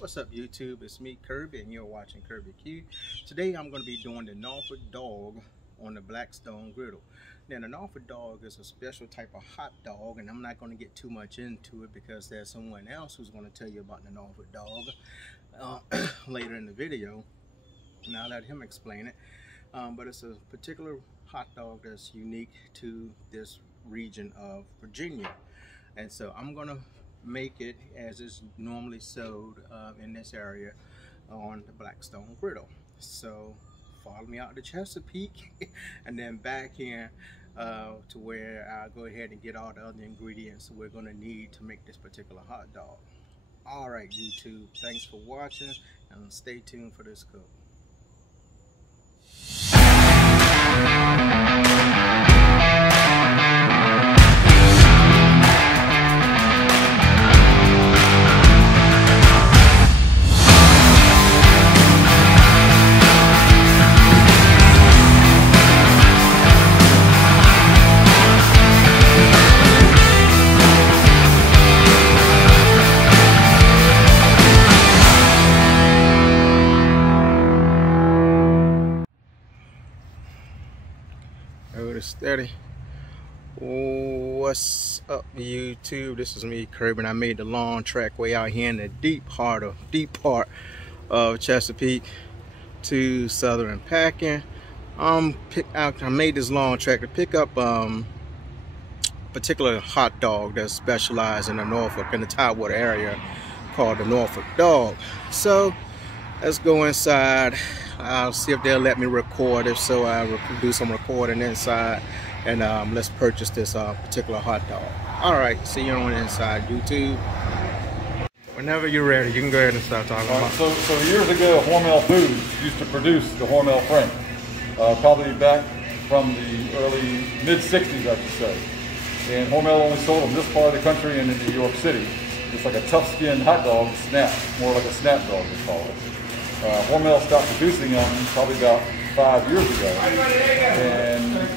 What's up YouTube? It's me Kirby and you're watching Kirby Q. Today I'm going to be doing the Norfolk Dog on the Blackstone griddle. Now the Norfolk Dog is a special type of hot dog, and I'm not going to get too much into it because there's someone else who's going to tell you about the Norfolk Dog later in the video, and I'll let him explain it. But it's a particular hot dog that's unique to this region of Virginia, and so I'm going to make it as is normally sold in this area on the Blackstone griddle. So follow me out to Chesapeake and then back in to where I'll go ahead and get all the other ingredients we're going to need to make this particular hot dog. Alright YouTube, thanks for watching and stay tuned for this cook. Steady. What's up YouTube? This is me Kirby, and I made the long track way out here in the deep part of Chesapeake to Southern Packing. I made this long track to pick up particular hot dog that's specialized in the Norfolk and the Tidewater area called the Norfolk Dog. So let's go inside. I'll see if they'll let me record. If so, I'll do some recording inside, and let's purchase this particular hot dog. Alright, see you on the inside, YouTube. Whenever you're ready, you can go ahead and start talking about it. So years ago, Hormel Foods used to produce the Hormel frame. Probably back from the early mid-60s, I should say. And Hormel only sold them this part of the country and in New York City. It's like a tough-skinned hot dog, snap, more like a snap dog, we call it. Hormel stopped producing them probably about 5 years ago, and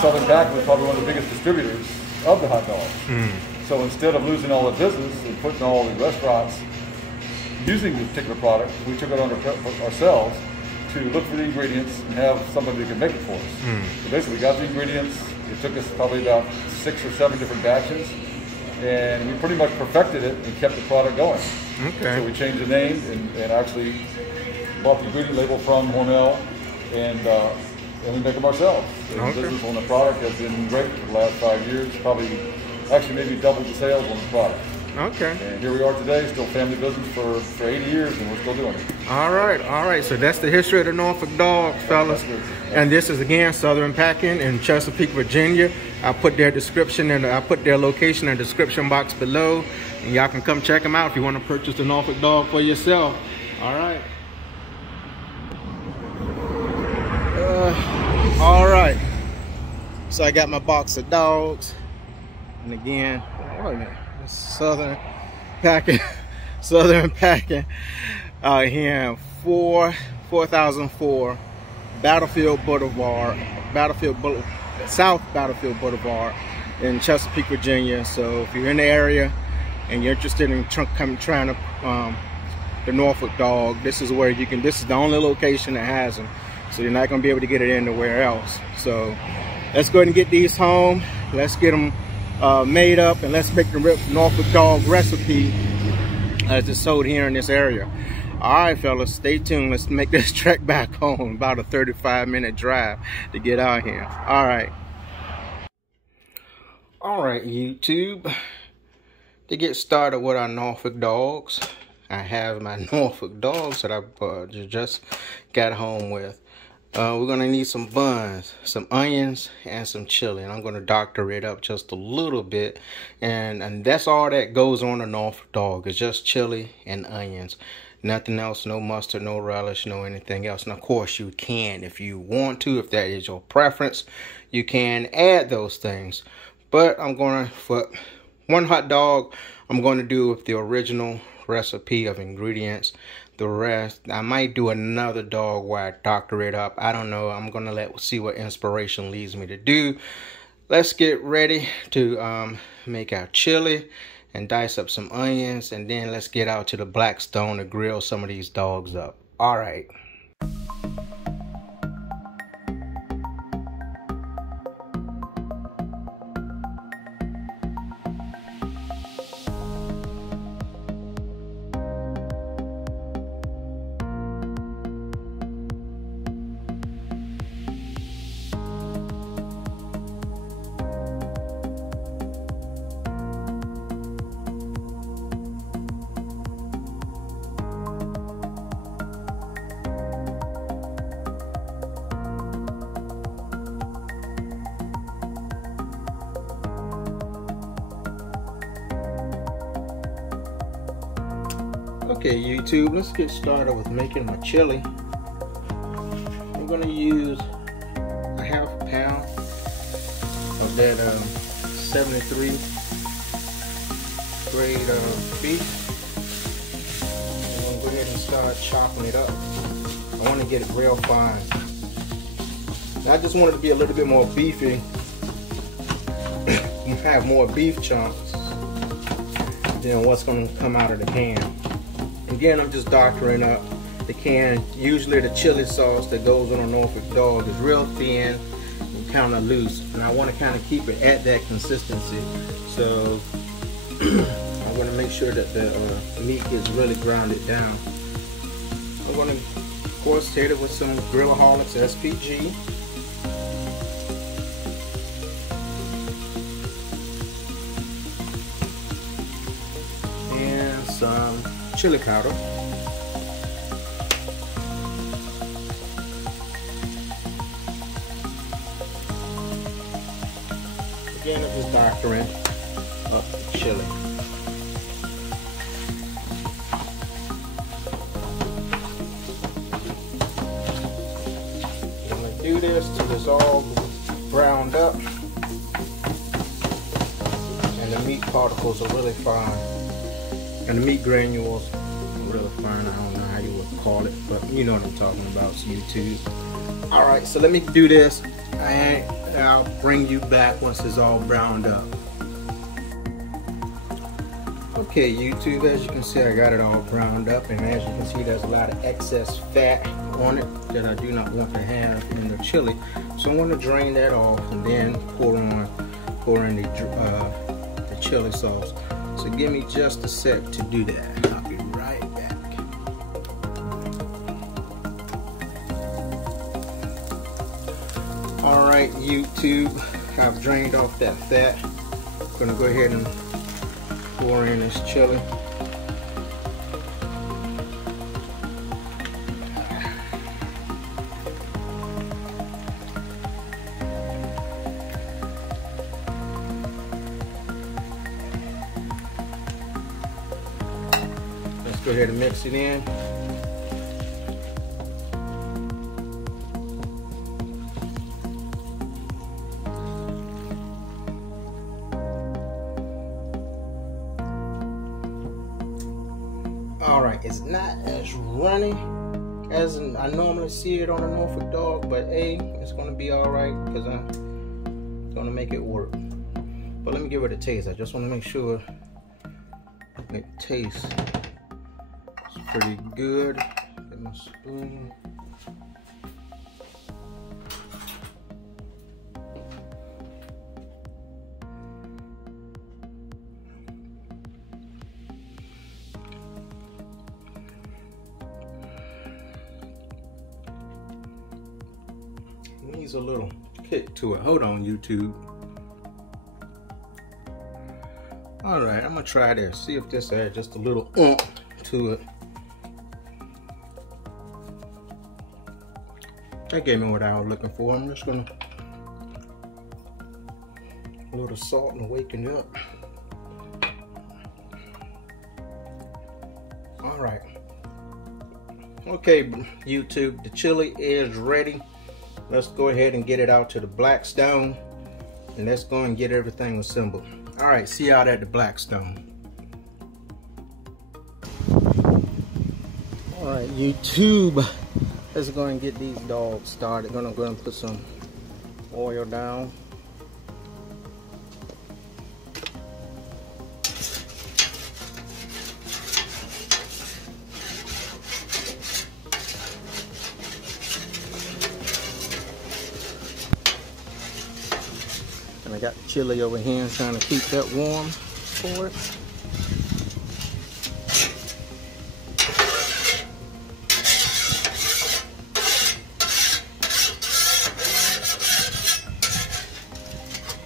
Southern Packing was probably one of the biggest distributors of the hot dogs. So instead of losing all the business and putting all the restaurants using this particular product, we took it on ourselves to look for the ingredients and have somebody that could make it for us. So basically we got the ingredients. It took us probably about 6 or 7 different batches, and we pretty much perfected it and kept the product going. Okay. So we changed the name and actually bought the ingredient label from Hormel, and we make them ourselves. And the business on the product has been great for the last 5 years. Probably, actually maybe doubled the sales on the product. Okay. And here we are today, still family business for 80 years, and we're still doing it. All right. So that's the history of the Norfolk Dog, fellas. And this is again Southern Packing in Chesapeake, Virginia. I put their description and I put their location in the description box below, and y'all can come check them out if you want to purchase the Norfolk Dog for yourself. All right. So I got my box of dogs, and again, wait a minute, Southern Packing, Southern Packing, here in 4004 Battlefield Boulevard, South Battlefield Boulevard in Chesapeake, Virginia. So if you're in the area and you're interested in trying the Norfolk Dog, this is where you can. This is the only location that has them, so you're not going to be able to get it anywhere else. So let's go ahead and get these home. Let's get them made up, and let's make the Norfolk Dog recipe as it's sold here in this area. All right, fellas, stay tuned. Let's make this trek back home. About a 35-minute drive to get out here. All right, YouTube. To get started with our Norfolk Dogs, I have my Norfolk Dogs that I just got home with. We're gonna need some buns, some onions, and some chili, and I'm gonna doctor it up just a little bit, and that's all that goes on a Norfolk Dog. It's just chili and onions, nothing else. No mustard, no relish, no anything else. And of course you can, if you want to, if that is your preference, you can add those things. But I'm gonna, for one hot dog, I'm gonna do with the original recipe of ingredients. The rest, I might do another dog where I doctor it up. I don't know. I'm gonna see what inspiration leads me to do. Let's get ready to make our chili and dice up some onions, and then let's get out to the Blackstone to grill some of these dogs up. All right. Okay, YouTube, let's get started with making my chili. I'm going to use a half pound of that 73 grade beef. I'm going to go ahead and start chopping it up. I want to get it real fine. I just want it to be a little bit more beefy, have more beef chunks than what's going to come out of the can. Again, I'm just doctoring up the can. Usually the chili sauce that goes on a Norfolk Dog is real thin and kind of loose, and I want to kind of keep it at that consistency. So I want to make sure that the meat gets really grounded down. I'm going to, of course, hit it with some Grillaholics SPG. And some chili powder. Again, I'm just doctoring up the chili. I'm going to do this till it's all browned up and the meat particles are really fine. And the meat granules are really fine. I don't know how you would call it, but you know what I'm talking about, it's YouTube. Alright, so let me do this and I'll bring you back once it's all browned up. Okay, YouTube, as you can see, I got it all browned up, and as you can see, there's a lot of excess fat on it that I do not want to have in the chili. So I'm going to drain that off and then pour in the chili sauce. So give me just a sec to do that. I'll be right back. Alright, YouTube, I've drained off that fat. I'm gonna go ahead and pour in this chili. Go ahead and mix it in. Alright, it's not as runny as I normally see it on a Norfolk Dog, but it's going to be alright because I'm going to make it work. But let me give it a taste. I just want to make sure it tastes pretty good. Get my spoon. It needs a little kick to it. Hold on, YouTube. All right, I'm gonna try this. See if this adds just a little oomph to it. That gave me what I was looking for. I'm just gonna a little salt and waken it up. All right. Okay, YouTube, the chili is ready. Let's go ahead and get it out to the Blackstone, and let's go and get everything assembled. All right, see y'all at the Blackstone. All right, YouTube. Let's go and get these dogs started. Gonna go and put some oil down. I got the chili over here and trying to keep that warm for it.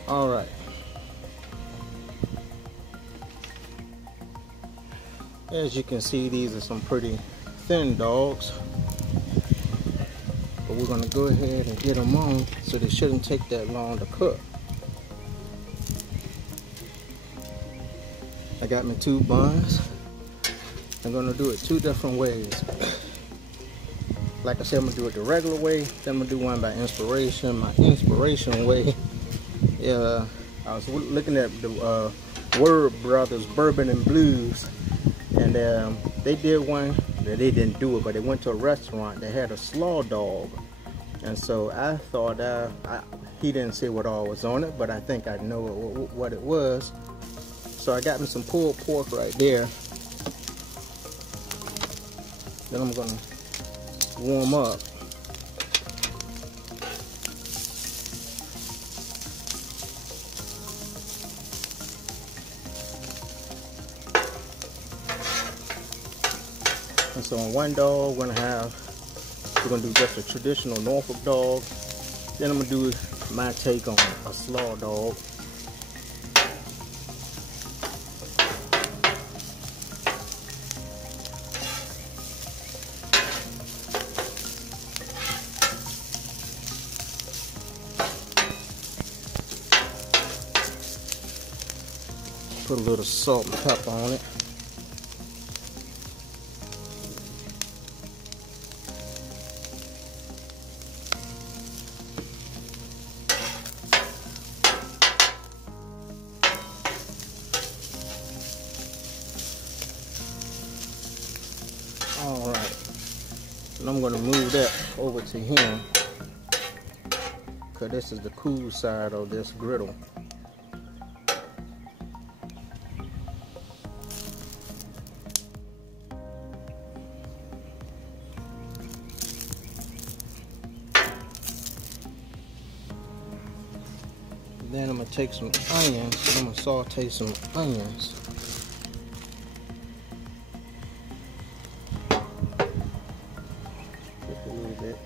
All right. As you can see, these are some pretty thin dogs. But we're gonna go ahead and get them on, so they shouldn't take that long to cook. I got my 2 buns. I'm gonna do it 2 different ways. Like I said, I'm gonna do it the regular way, then I'm gonna do one by inspiration. My inspiration way, I was looking at the Word Brothers Bourbon and Blues, and they did one. They didn't do it, but they went to a restaurant. They had a Slaw Dog, and so I thought he didn't say what all was on it, but I think I know what it was. So I got me some pulled pork right there. Then I'm gonna warm up. And so on one dog, we're gonna do just a traditional Norfolk dog. Then I'm gonna do my take on a Slaw Dog. Put a little salt and pepper on it. All right, and I'm going to move that over to him, because this is the cool side of this griddle. Then I'm going to take some onions, and I'm going to saute some onions. Just a little bit.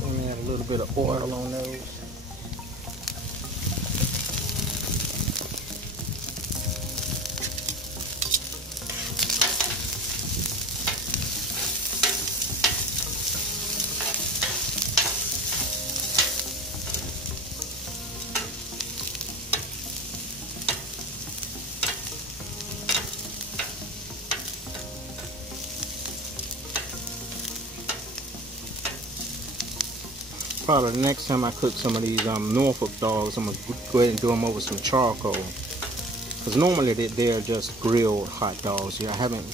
And add a little bit of oil on those. Probably the next time I cook some of these Norfolk dogs, I'm going to go ahead and do them over some charcoal. Because normally they're just grilled hot dogs. I haven't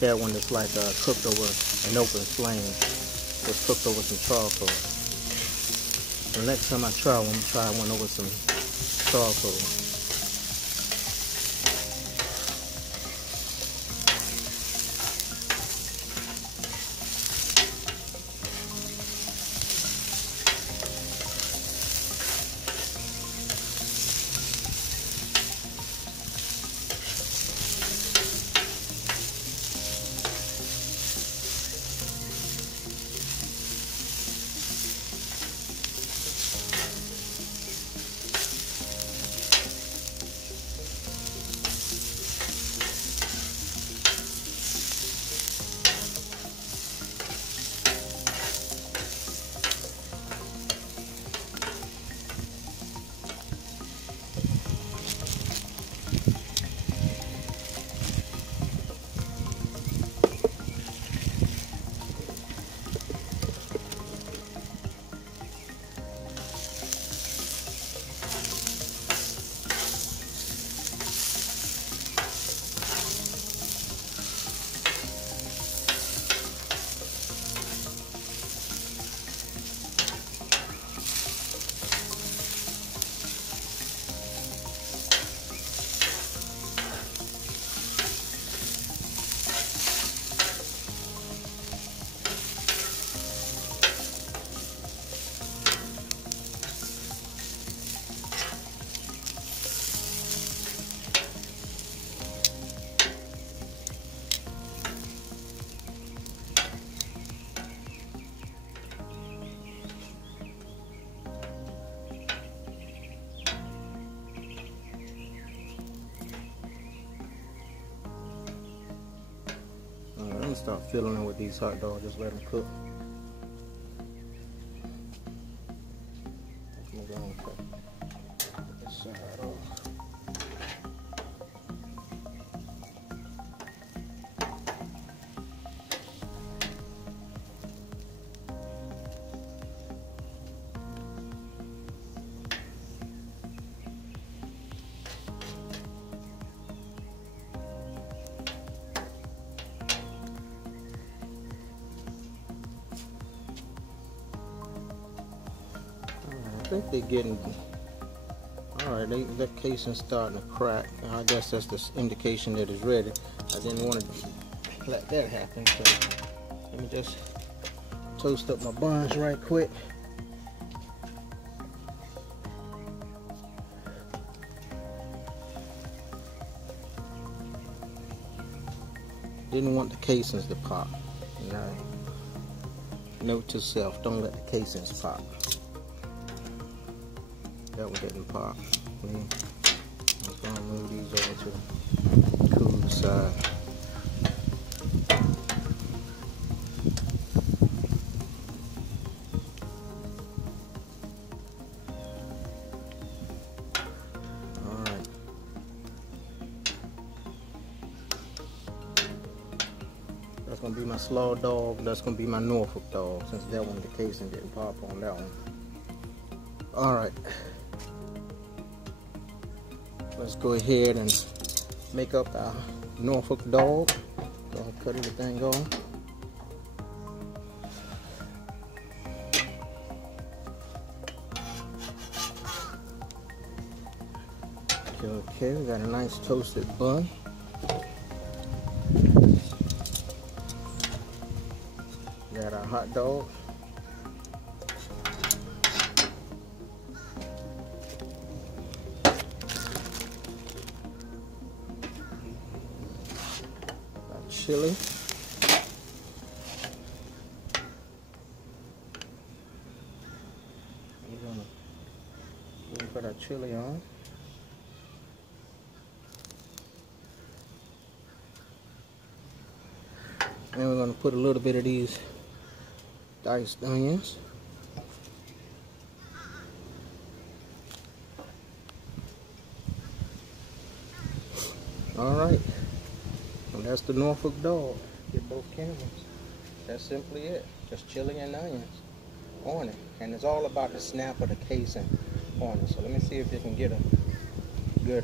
had one that's like cooked over an open flame. Just cooked over some charcoal. The next time I try one, I'm going to try one over some charcoal. start filling with these hot dogs. Just let them cook. I'm gonna cut this side off. I think they're getting, alright, that casing's starting to crack. I guess that's the indication that it's ready. I didn't want to let that happen, so let me just toast up my buns right quick. Didn't want the casings to pop. Note to self, don't let the casings pop. That one didn't pop. I'm just gonna move these over to the cooler side. Alright. That's gonna be my Slaw Dog. That's gonna be my Norfolk Dog, since that one, the casing didn't pop on that one. Alright. Let's go ahead and make up our Norfolk Dog. Gonna cut everything on. Okay, we got a nice toasted bun. Got our hot dog. Chili. We're gonna put our chili on. And we're gonna put a little bit of these diced onions. All right. And that's the Norfolk Dog. Get both cameras. That's simply it. Just chili and onions on it. And it's all about the snap of the casing on it. So let me see if you can get a good,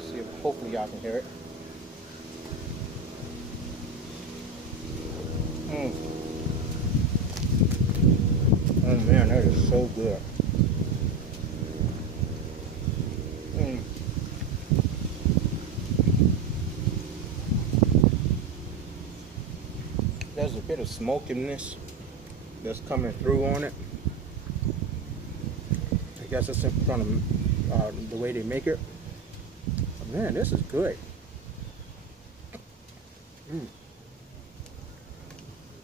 see if hopefully y'all can hear it. Oh man, that is so good. There's a bit of smokiness that's coming through on it. I guess it's from the way they make it. But man, this is good.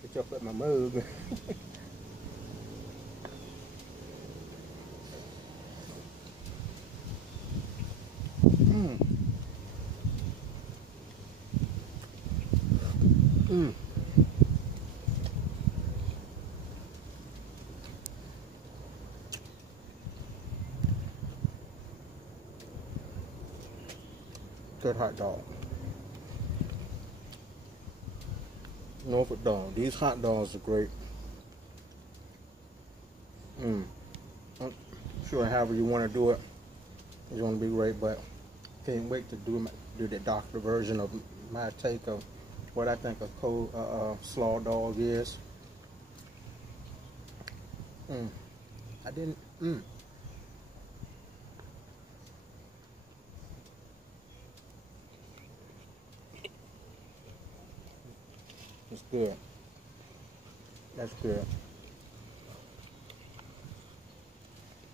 Get up at my mug. Good hot dog. Norfolk Dog. These hot dogs are great. I'm sure however you want to do it, it's going to be great, but can't wait to do the doctor version of my take of what I think a Slaw Dog is. I didn't. It's good. That's good.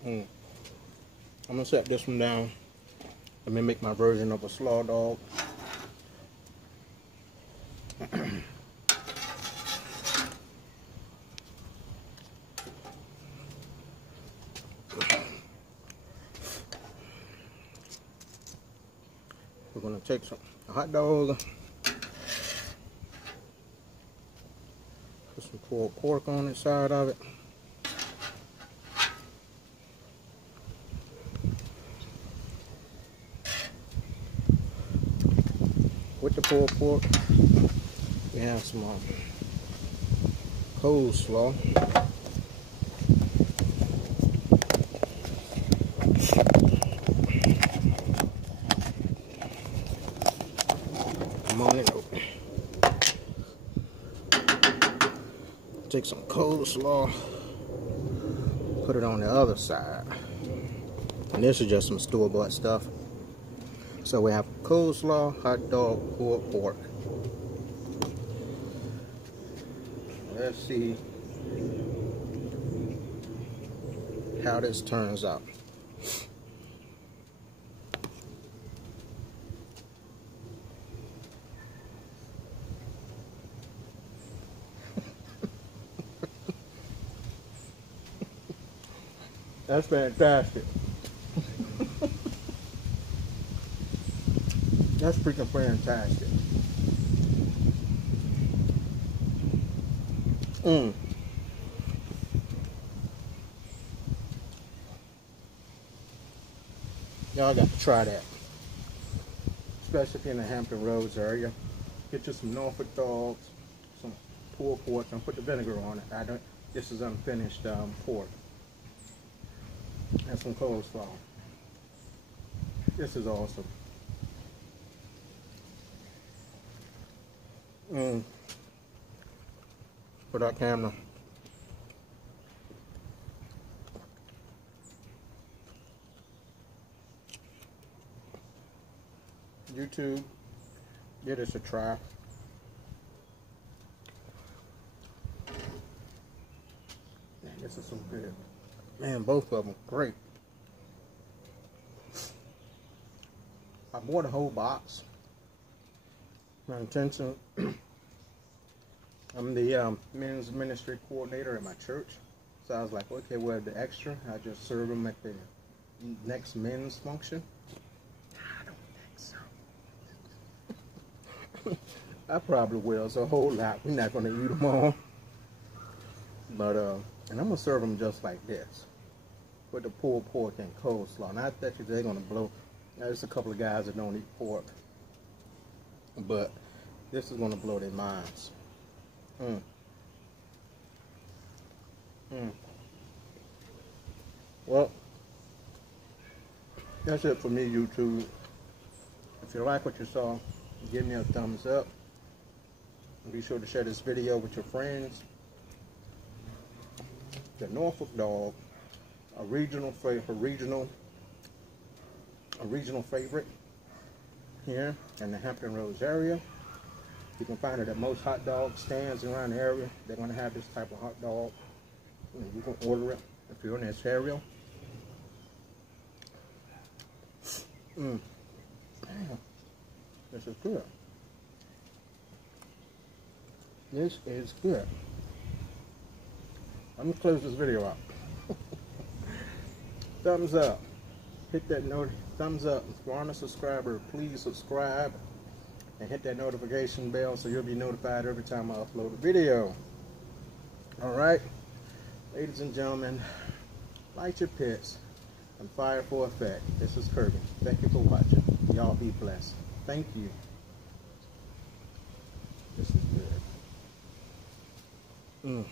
I'm gonna set this one down. Let me make my version of a Slaw Dog. We're gonna take a hot dog, Some pulled pork on the side of it. With the pulled pork, we have some coleslaw. Come on in. Take some coleslaw, put it on the other side. And this is just some store-bought stuff. So we have coleslaw, hot dog, pulled pork. Let's see how this turns out. That's fantastic. That's freaking fantastic. Y'all got to try that. Especially if you're in the Hampton Roads area. Get you some Norfolk Dogs, some pulled pork, and put the vinegar on it. This is unfinished pork. And some coleslaw. This is awesome. Put that camera. YouTube, give this a try. Man, this is so good. Man, both of them great. I bought a whole box. My intention, I'm the men's ministry coordinator at my church. So I was like, okay, well, the extra, I just serve them at the next men's function. I don't think so. I probably will. It's a whole lot. We're not going to eat them all. But, and I'm going to serve them just like this. With the pulled pork and coleslaw. Not that they're going to blow. There's a couple of guys that don't eat pork. But this is going to blow their minds. Well, that's it for me, YouTube. If you like what you saw, give me a thumbs up. Be sure to share this video with your friends. The Norfolk Dog, a regional favorite here in the Hampton Roads area. You can find it at most hot dog stands around the area. They're going to have this type of hot dog. You can order it if you're in this area. Damn. This is good. This is good. I'm going to close this video out. Thumbs up. Hit that note. Thumbs up. If you aren't a subscriber, please subscribe. And hit that notification bell so you'll be notified every time I upload a video. Alright. Ladies and gentlemen, light your pits and fire for effect. This is Kirby. Thank you for watching. Y'all be blessed. Thank you. This is good.